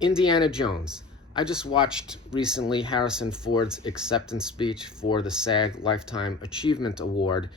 Indiana Jones. I just watched recently Harrison Ford's acceptance speech for the SAG Lifetime Achievement Award,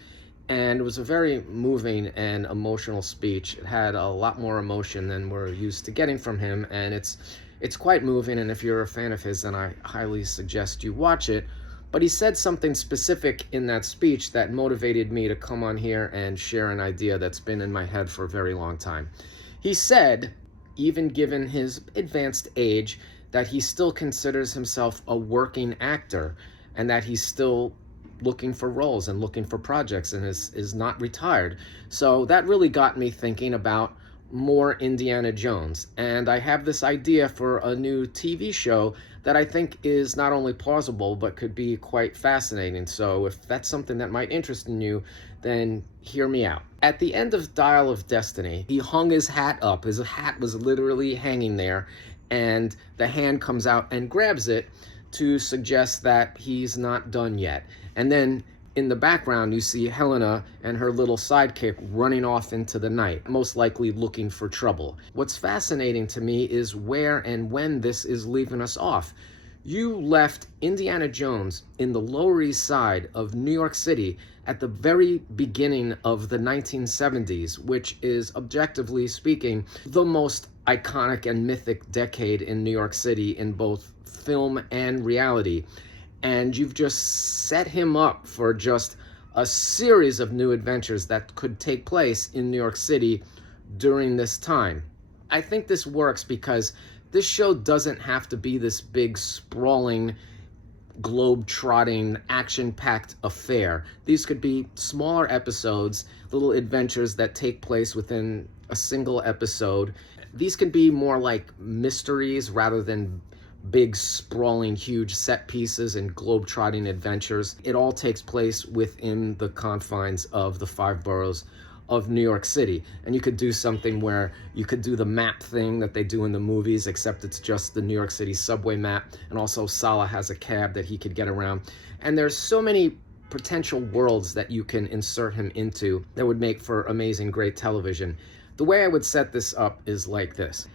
and it was a very moving and emotional speech. It had a lot more emotion than we're used to getting from him, and it's quite moving, and if you're a fan of his, then I highly suggest you watch it. But he said something specific in that speech that motivated me to come on here and share an idea that's been in my head for a very long time. He said, even given his advanced age, that he still considers himself a working actor and that he's still looking for roles and looking for projects and is not retired. So that really got me thinking about more Indiana Jones. And I have this idea for a new TV show that I think is not only plausible, but could be quite fascinating. So if that's something that might interest in you, then hear me out. At the end of Dial of Destiny, he hung his hat up. His hat was literally hanging there, and the hand comes out and grabs it to suggest that he's not done yet. And then in the background, you see Helena and her little sidekick running off into the night, most likely looking for trouble. What's fascinating to me is where and when this is leaving us off. You left Indiana Jones in the Lower East Side of New York City at the very beginning of the 1970s, which is, objectively speaking, the most iconic and mythic decade in New York City in both film and reality. And you've just set him up for just a series of new adventures that could take place in New York City during this time. I think this works because this show doesn't have to be this big, sprawling, globe-trotting, action-packed affair. These could be smaller episodes, little adventures that take place within a single episode. These can be more like mysteries rather than big, sprawling, huge set pieces and globe-trotting adventures. It all takes place within the confines of the 5 boroughs of New York City. And you could do something where you could do the map thing that they do in the movies, except it's just the New York City subway map. And also Sallah has a cab that he could get around. And there's so many potential worlds that you can insert him into that would make for amazing, great television. The way I would set this up is like this.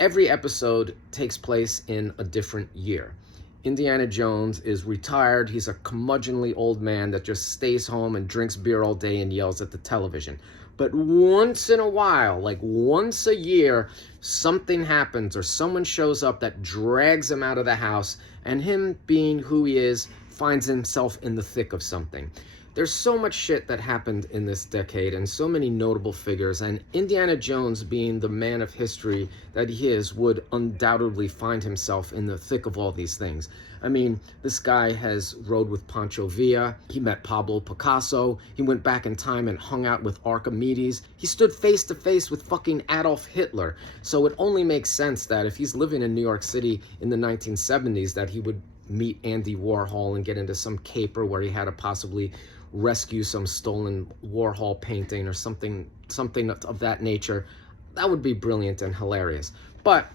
Every episode takes place in a different year. Indiana Jones is retired. He's a curmudgeonly old man that just stays home and drinks beer all day and yells at the television. But once in a while, like once a year, something happens or someone shows up that drags him out of the house, and him being who he is, finds himself in the thick of something. There's so much shit that happened in this decade and so many notable figures, and Indiana Jones, being the man of history that he is, would undoubtedly find himself in the thick of all these things. I mean, this guy has rode with Pancho Villa, he met Pablo Picasso, he went back in time and hung out with Archimedes, he stood face to face with fucking Adolf Hitler. So it only makes sense that if he's living in New York City in the 1970s, that he would meet Andy Warhol and get into some caper where he had to possibly rescue some stolen Warhol painting or something of that nature. That would be brilliant and hilarious. But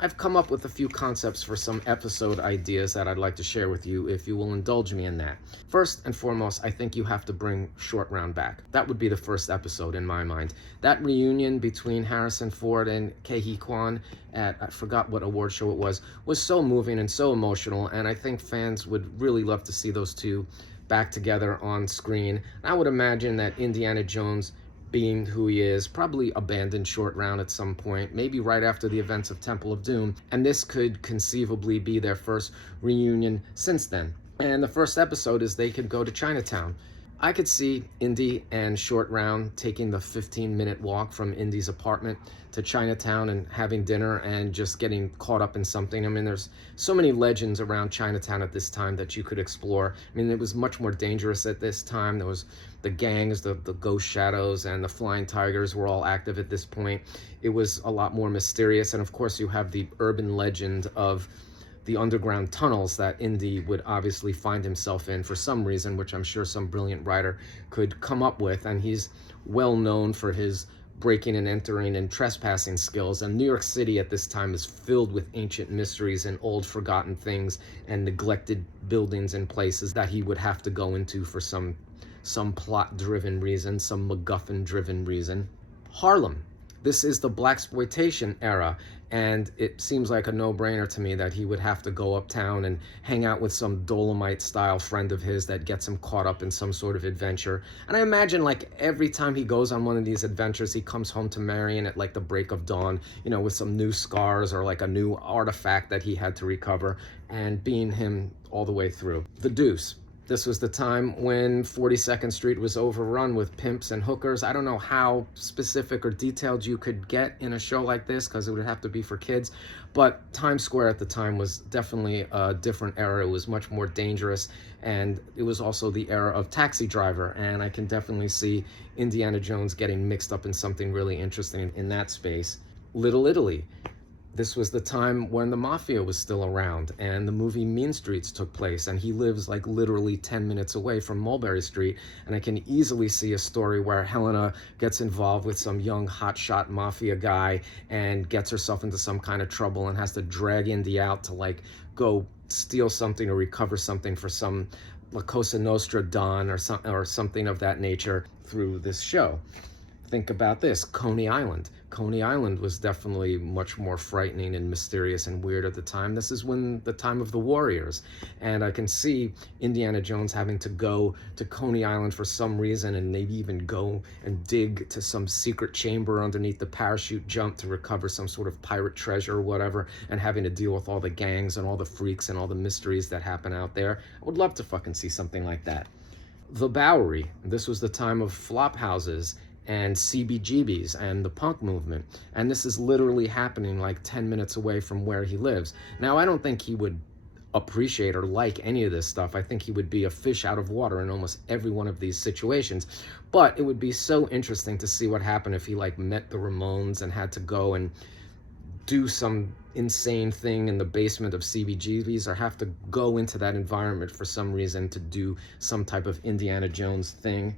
I've come up with a few concepts for some episode ideas that I'd like to share with you if you will indulge me in that. First and foremost, I think you have to bring Short Round back. That would be the first episode in my mind. That reunion between Harrison Ford and Ke Huy Quan at, I forgot what award show it was so moving and so emotional, and I think fans would really love to see those two back together on screen. I would imagine that Indiana Jones, being who he is, probably abandoned Short Round at some point, maybe right after the events of Temple of Doom, and this could conceivably be their first reunion since then. And the first episode is they could go to Chinatown. I could see Indy and Short Round taking the 15-minute walk from Indy's apartment to Chinatown and having dinner and just getting caught up in something. I mean, there's so many legends around Chinatown at this time that you could explore. I mean, it was much more dangerous at this time. There was the gangs, the Ghost Shadows, and the Flying Tigers were all active at this point. It was a lot more mysterious. And of course, you have the urban legend of the underground tunnels that Indy would obviously find himself in for some reason, which I'm sure some brilliant writer could come up with. And he's well known for his breaking and entering and trespassing skills. And New York City at this time is filled with ancient mysteries and old forgotten things and neglected buildings and places that he would have to go into for some plot-driven reason, some MacGuffin-driven reason. Harlem. This is the blaxploitation era, And it seems like a no-brainer to me that he would have to go uptown and hang out with some Dolomite-style friend of his that gets him caught up in some sort of adventure. And I imagine, like, every time he goes on one of these adventures, he comes home to Marion at, like, the break of dawn, you know, with some new scars or, like, a new artifact that he had to recover, and being him all the way through. The Deuce. This was the time when 42nd Street was overrun with pimps and hookers. I don't know how specific or detailed you could get in a show like this, because it would have to be for kids. But Times Square at the time was definitely a different era. It was much more dangerous. And it was also the era of Taxi Driver. And I can definitely see Indiana Jones getting mixed up in something really interesting in that space. Little Italy. This was the time when the mafia was still around and the movie Mean Streets took place, and he lives like literally 10 minutes away from Mulberry Street. And I can easily see a story where Helena gets involved with some young hotshot mafia guy and gets herself into some kind of trouble and has to drag Indy out to like go steal something or recover something for some La Cosa Nostra Don or something of that nature through this show. Think about this, Coney Island. Coney Island was definitely much more frightening and mysterious and weird at the time. This is when the time of the Warriors. And I can see Indiana Jones having to go to Coney Island for some reason, and maybe even go and dig to some secret chamber underneath the parachute jump to recover some sort of pirate treasure or whatever, and having to deal with all the gangs and all the freaks and all the mysteries that happen out there. I would love to fucking see something like that. The Bowery. This was the time of flop houses and CBGBs and the punk movement. And this is literally happening like 10 minutes away from where he lives. Now, I don't think he would appreciate or like any of this stuff. I think he would be a fish out of water in almost every one of these situations. But it would be so interesting to see what happened if he like met the Ramones and had to go and do some insane thing in the basement of CBGBs, or have to go into that environment for some reason to do some type of Indiana Jones thing.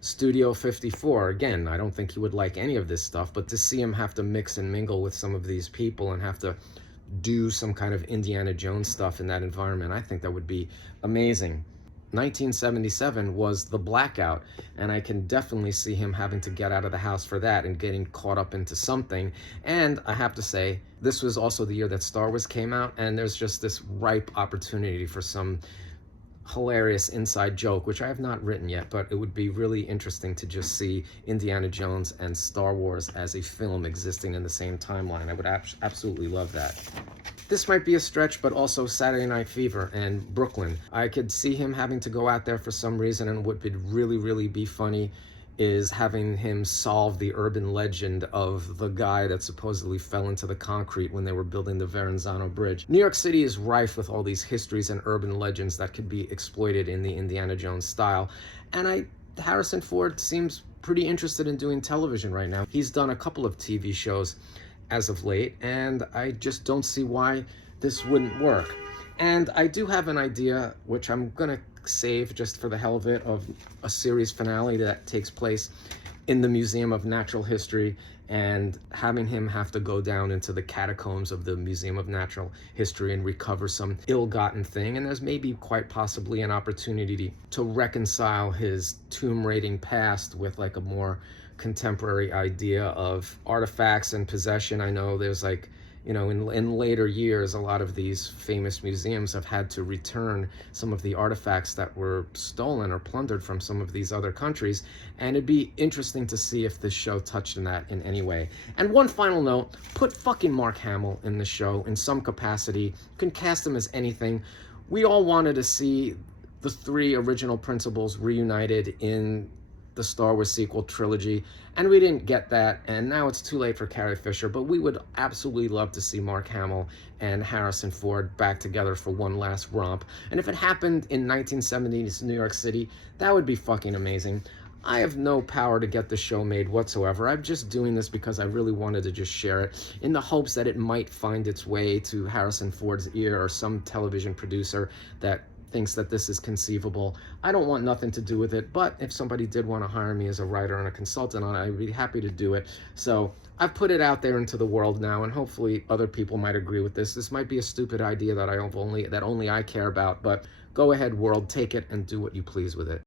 Studio 54, again, I don't think he would like any of this stuff, but to see him have to mix and mingle with some of these people and have to do some kind of Indiana Jones stuff in that environment, I think that would be amazing. 1977 was the blackout, and I can definitely see him having to get out of the house for that and getting caught up into something. And I have to say, this was also the year that Star Wars came out, and there's just this ripe opportunity for some hilarious inside joke, which I have not written yet, but it would be really interesting to just see Indiana Jones and Star Wars as a film existing in the same timeline. I would absolutely love that. This might be a stretch, but also Saturday Night Fever and Brooklyn. I could see him having to go out there for some reason, and what would really, really be funny is having him solve the urban legend of the guy that supposedly fell into the concrete when they were building the Verrazano Bridge. New York City is rife with all these histories and urban legends that could be exploited in the Indiana Jones style. And Harrison Ford seems pretty interested in doing television right now. He's done a couple of TV shows as of late, and I just don't see why this wouldn't work. And I do have an idea, which I'm gonna save just for the hell of it, of a series finale that takes place in the Museum of Natural History, and having him have to go down into the catacombs of the Museum of Natural History and recover some ill-gotten thing. And there's maybe quite possibly an opportunity to reconcile his tomb raiding past with like a more contemporary idea of artifacts and possession. I know there's like, you know, in later years, a lot of these famous museums have had to return some of the artifacts that were stolen or plundered from some of these other countries. And it'd be interesting to see if this show touched on that in any way. And one final note, put fucking Mark Hamill in the show in some capacity. You can cast him as anything. We all wanted to see the three original principals reunited in the Star Wars sequel trilogy, and we didn't get that, and now it's too late for Carrie Fisher, but we would absolutely love to see Mark Hamill and Harrison Ford back together for one last romp. And if it happened in 1970s New York City, that would be fucking amazing. I have no power to get the show made whatsoever. I'm just doing this because I really wanted to just share it in the hopes that it might find its way to Harrison Ford's ear or some television producer that thinks that this is conceivable. I don't want nothing to do with it, but if somebody did want to hire me as a writer and a consultant on it, I'd be happy to do it. So I've put it out there into the world now, and hopefully other people might agree with this. This might be a stupid idea that only I care about, but go ahead, world, take it and do what you please with it.